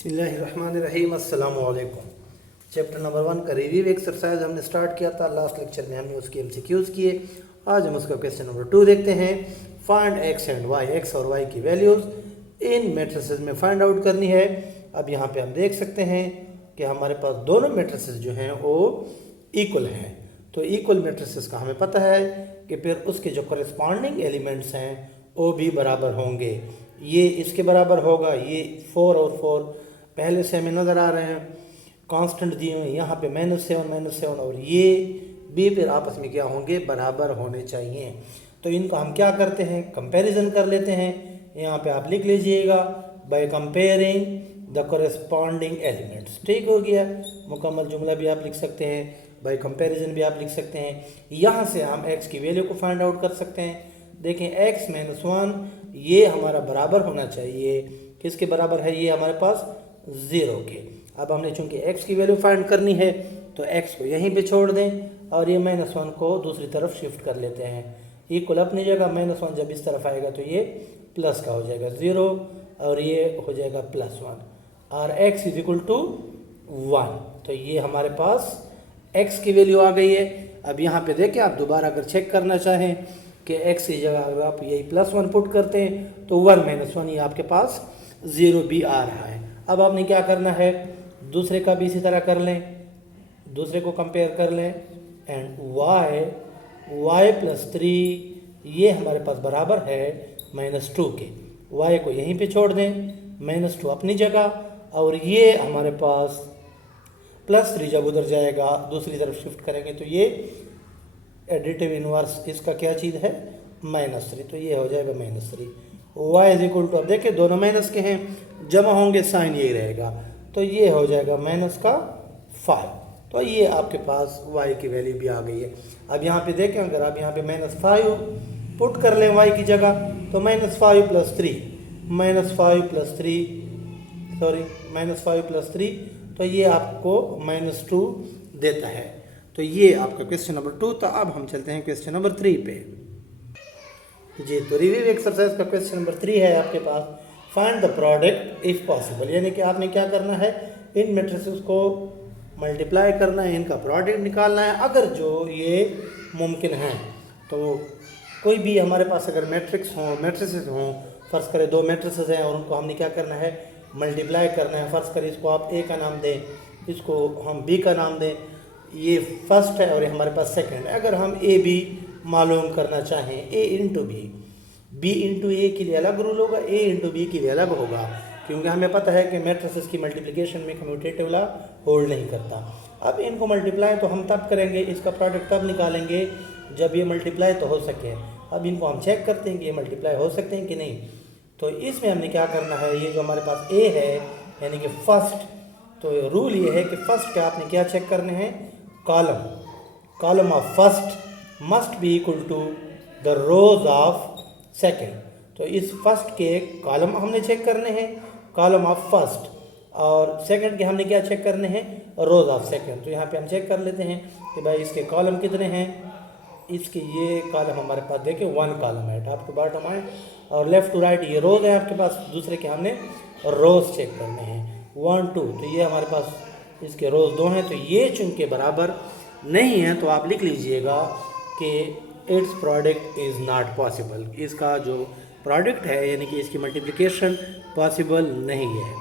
बिस्मिल्लाहिर्रहमानिर्रहीम अस्सलाम वालेकुम। चैप्टर नंबर 1 का रिव्यू एक्सरसाइज हमने स्टार्ट किया था। लास्ट लेक्चर में हमने उसके एमसीक्यूज़ किए। आज हम उसका क्वेश्चन नंबर 2 देखते हैं। Find x and y, x और वाई की वैल्यूज़ इन मैट्रिसेस में फाइंड आउट करनी है। अब यहाँ पे हम देख सकते हैं कि हमारे पास दोनों मैट्रिसेस जो हैं वो इक्वल हैं। तो इक्वल मैट्रिसेस का हमें पता है कि फिर उसके जो करस्पॉन्डिंग एलिमेंट्स हैं वो भी बराबर होंगे। ये इसके बराबर होगा, ये 4 और 4 पहले से हमें नज़र आ रहे हैं, कांस्टेंट दिए हुए यहाँ पे -7 और ये भी फिर आपस में क्या होंगे, बराबर होने चाहिए। तो इनको हम क्या करते हैं, कंपैरिजन कर लेते हैं। यहाँ पे आप लिख लीजिएगा by comparing the corresponding elements. ठीक हो गया, मुकम्मल जुमला भी आप लिख सकते हैं, बाय कंपैरिजन भी आप लिख सकते हैं। यहाँ से हम x की वैल्यू को फाइंड आउट कर सकते हैं। देखें x - 1 ये हमारा बराबर होना चाहिए, किसके बराबर है, ये हमारे पास 0 के। अब हमने चूंकि x की वैल्यू फाइंड करनी है तो x को यहीं पे छोड़ दें और ये -1 को दूसरी तरफ शिफ्ट कर लेते हैं। इक्वल अपनी जगह, -1 जब इस तरफ आएगा तो ये प्लस का हो जाएगा 0 और ये हो जाएगा +1 और x = 1। तो ये हमारे पास x की वैल्यू आ गई है। अब यहाँ पे देखें, आप दोबारा अगर चेक करना चाहें कि x की जगह अगर आप यही +1 पुट करते हैं तो 1 - 1 ये आपके पास 0 भी आ रहा है। अब आपने क्या करना है, दूसरे का भी इसी तरह कर लें, दूसरे को कंपेयर कर लें एंड y + 3 ये हमारे पास बराबर है -2 के। y को यहीं पे छोड़ दें, -2 अपनी जगह और ये हमारे पास +3 जब उधर जाएगा दूसरी तरफ शिफ्ट करेंगे तो ये एडिटिव इनवर्स इसका क्या चीज़ है, -3, तो ये हो जाएगा -3। y अब देखिए दोनों माइनस के हैं, जमा होंगे साइन यही रहेगा तो ये हो जाएगा -5। तो ये आपके पास y की वैल्यू भी आ गई है। अब यहाँ पे देखें, अगर आप यहाँ पे -5 पुट कर लें y की जगह तो -5 + 3 तो ये आपको -2 देता है। तो ये आपका क्वेश्चन नंबर 2 था। अब हम चलते हैं क्वेश्चन नंबर 3 पे। जी, तो रिव्यू एक्सरसाइज का क्वेश्चन नंबर 3 है आपके पास। Find the product if possible, यानी कि आपने क्या करना है, इन मैट्रिसेस को मल्टीप्लाई करना है, इनका प्रोडक्ट निकालना है अगर जो ये मुमकिन है। तो कोई भी हमारे पास अगर मैट्रिसेस हों, फ़र्ज़ करें 2 मैट्रिसेस हैं और उनको हमने क्या करना है, मल्टीप्लाई करना है। फ़र्ज़ करें इसको आप A का नाम दें, इसको हम B का नाम दें, ये फर्स्ट है और ये हमारे पास सेकंड है। अगर हम ए बी मालूम करना चाहें, A × B × A के लिए अलग रूल होगा, A × B के लिए अलग होगा, क्योंकि हमें पता है कि मैट्रिसेस की मल्टीप्लिकेशन में कम्यूटेटिव लॉ होल्ड नहीं करता। अब इनको मल्टीप्लाई तो हम तब करेंगे, इसका प्रोडक्ट तब निकालेंगे जब ये मल्टीप्लाई तो हो सके। अब इनको हम चेक करते हैं कि ये मल्टीप्लाई हो सकते हैं कि नहीं। तो इसमें हमने क्या करना है, ये जो हमारे पास A है यानी कि फर्स्ट, तो रूल ये है कि फर्स्ट के आपने क्या चेक करने हैं, column of first must be equal to the rows of second. तो इस फर्स्ट के कॉलम हमने चेक करने हैं, कॉलम ऑफ फर्स्ट, और सेकंड के हमने क्या चेक करने हैं, रोज ऑफ सेकंड। तो यहाँ पे हम चेक कर लेते हैं कि भाई इसके कॉलम कितने हैं। इसके ये कॉलम हमारे पास देखिए 1 कॉलम है, टॉप टू बॉटम है, और लेफ्ट टू राइट ये रोज है आपके पास। दूसरे के हमने रोज चेक करने हैं 1 2, तो ये हमारे पास इसके रोज 2 हैं। तो ये चूंकि बराबर नहीं है तो आप लिख लीजिएगा कि it's product is not possible, इसका जो प्रोडक्ट है यानी कि इसकी मल्टीप्लिकेशन पॉसिबल नहीं है।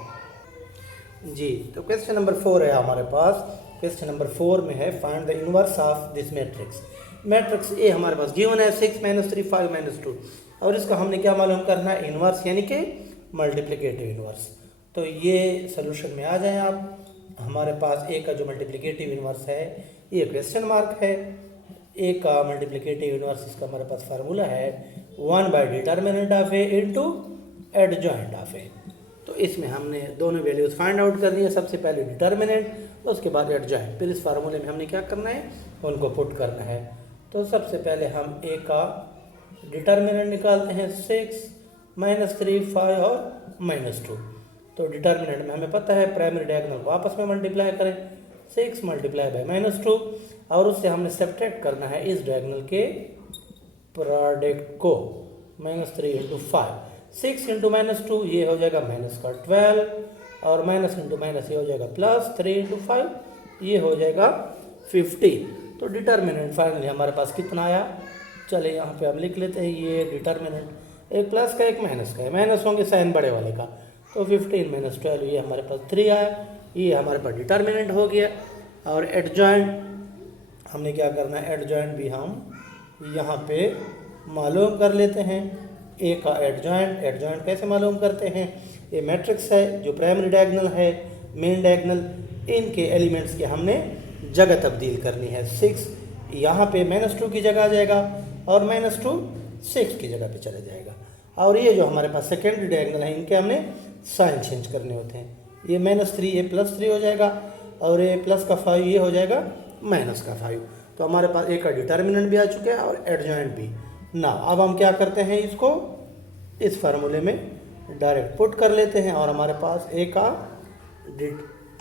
जी, तो क्वेश्चन नंबर 4 है हमारे पास। क्वेश्चन नंबर 4 में है find the inverse of this matrix. Matrix A हमारे पास गिवन है 6 - 3 5 - 2 और इसका हमने क्या मालूम करना है, इनवर्स यानी कि मल्टीप्लिकेटिव इनवर्स। तो ये सोल्यूशन में आ जाएं आप। हमारे पास ए का जो मल्टीप्लिकेटिव इनवर्स है ये क्वेश्चन मार्क है। ए का मल्टीप्लिकेटिव इनवर्स इसका हमारे पास फार्मूला है one by determinant of A into adjoint of A. तो इसमें हमने दोनों वैल्यूज फाइंड आउट करनी है, सबसे पहले डिटर्मिनेंट उसके बाद एडजॉइंट, फिर इस फार्मूले में हमने क्या करना है, उनको पुट करना है। तो सबसे पहले हम ए का डिटर्मिनेंट निकालते हैं 6 - 3 5 और -2। तो डिटर्मिनेंट में हमें पता है प्राइमरी डायगोनल को आपस में मल्टीप्लाई करें, 6 × -2 और उससे हमने सब्ट्रैक्ट करना है इस डायगोनल के प्रोडक्ट को, -3 × 5, 6 × -2 ये हो जाएगा -12 और माइनस इंटू माइनस ये हो जाएगा प्लस, 3 इंटू 5 ये हो जाएगा 15। तो डिटर्मिनेंट फाइनली हमारे पास कितना आया, चले यहाँ पे हम लिख लेते हैं ये डिटर्मिनेंट, एक प्लस का एक माइनस का है, माइनस होंगे साइन बड़े वाले का, तो 15 माइनस 12 ये हमारे पास 3 आया, ये हमारे पास डिटर्मिनेंट हो गया। और एडजॉइंट हमने क्या करना है, एडजॉइंट भी हम यहाँ पे मालूम कर लेते हैं। ए का एडजॉइंट कैसे मालूम करते हैं, ये मैट्रिक्स है जो प्राइमरी डायगोनल है, मेन डायगोनल, इनके एलिमेंट्स के हमने जगह तब्दील करनी है। 6 यहाँ पे -2 की जगह आ जाएगा और -2 6 की जगह पे चला जाएगा। और ये जो हमारे पास सेकेंडरी डायगोनल है इनके हमने साइन चेंज करने होते हैं, ये -3 ये +3 हो जाएगा और ये प्लस का 5 ये हो जाएगा माइनस का 5। तो हमारे पास ए का डिटर्मिनेंट भी आ चुका है और एडजॉइंट भी ना। अब हम क्या करते हैं, इसको इस फार्मूले में डायरेक्ट पुट कर लेते हैं और हमारे पास ए का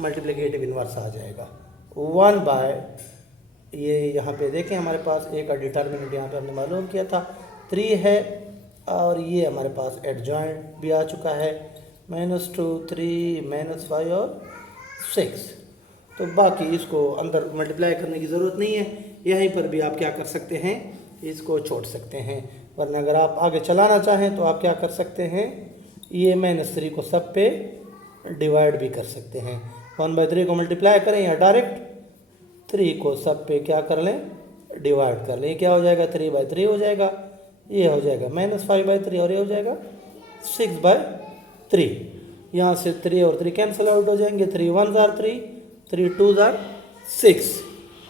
मल्टीप्लिकेटिव इन्वर्स आ जाएगा 1 बाय, ये यहाँ पे देखें हमारे पास ए का डिटर्मिनेंट यहाँ पे हमने मालूम किया था 3 है और ये हमारे पास एडजॉइंट भी आ चुका है -2 3 -5 और 6। तो बाकी इसको अंदर मल्टीप्लाई करने की ज़रूरत नहीं है, यहीं पर भी आप क्या कर सकते हैं, इसको छोड़ सकते हैं। वरना अगर आप आगे चलाना चाहें तो आप क्या कर सकते हैं, ये -3 को सब पे डिवाइड भी कर सकते हैं। 1/3 को मल्टीप्लाई करें या डायरेक्ट 3 को सब पे क्या कर लें, डिवाइड कर लें। क्या हो जाएगा, 3/3 हो जाएगा, ये हो जाएगा -5/3 और ये हो जाएगा 6/3। यहाँ से 3 और 3 कैंसिल आउट हो जाएंगे, 3 1s are 3 3 2s are 6।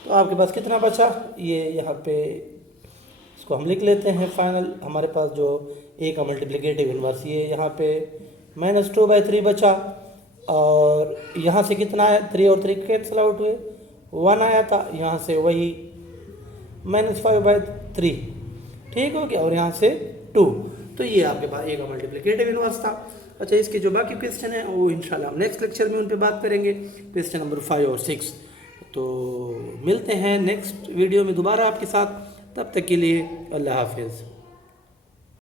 तो आपके पास कितना बचा, ये यहाँ पे इसको हम लिख लेते हैं फाइनल। हमारे पास जो ए का मल्टीप्लिकेटिव इन्वर्स ये यहाँ पे -2/3 बचा और यहाँ से कितना है, 3 और 3 कैंसिल आउट हुए, 1 आया था, यहाँ से वही -5/3 ठीक हो गया और यहाँ से 2। तो ये आपके पास ए का मल्टीप्लिकेटिव इन्वर्स था। अच्छा, इसके जो बाकी क्वेश्चन है वो इंशाल्लाह हम नेक्स्ट लेक्चर में उन पे बात करेंगे, क्वेश्चन नंबर 5 और 6। तो मिलते हैं नेक्स्ट वीडियो में दोबारा आपके साथ, तब तक के लिए अल्लाह हाफिज़।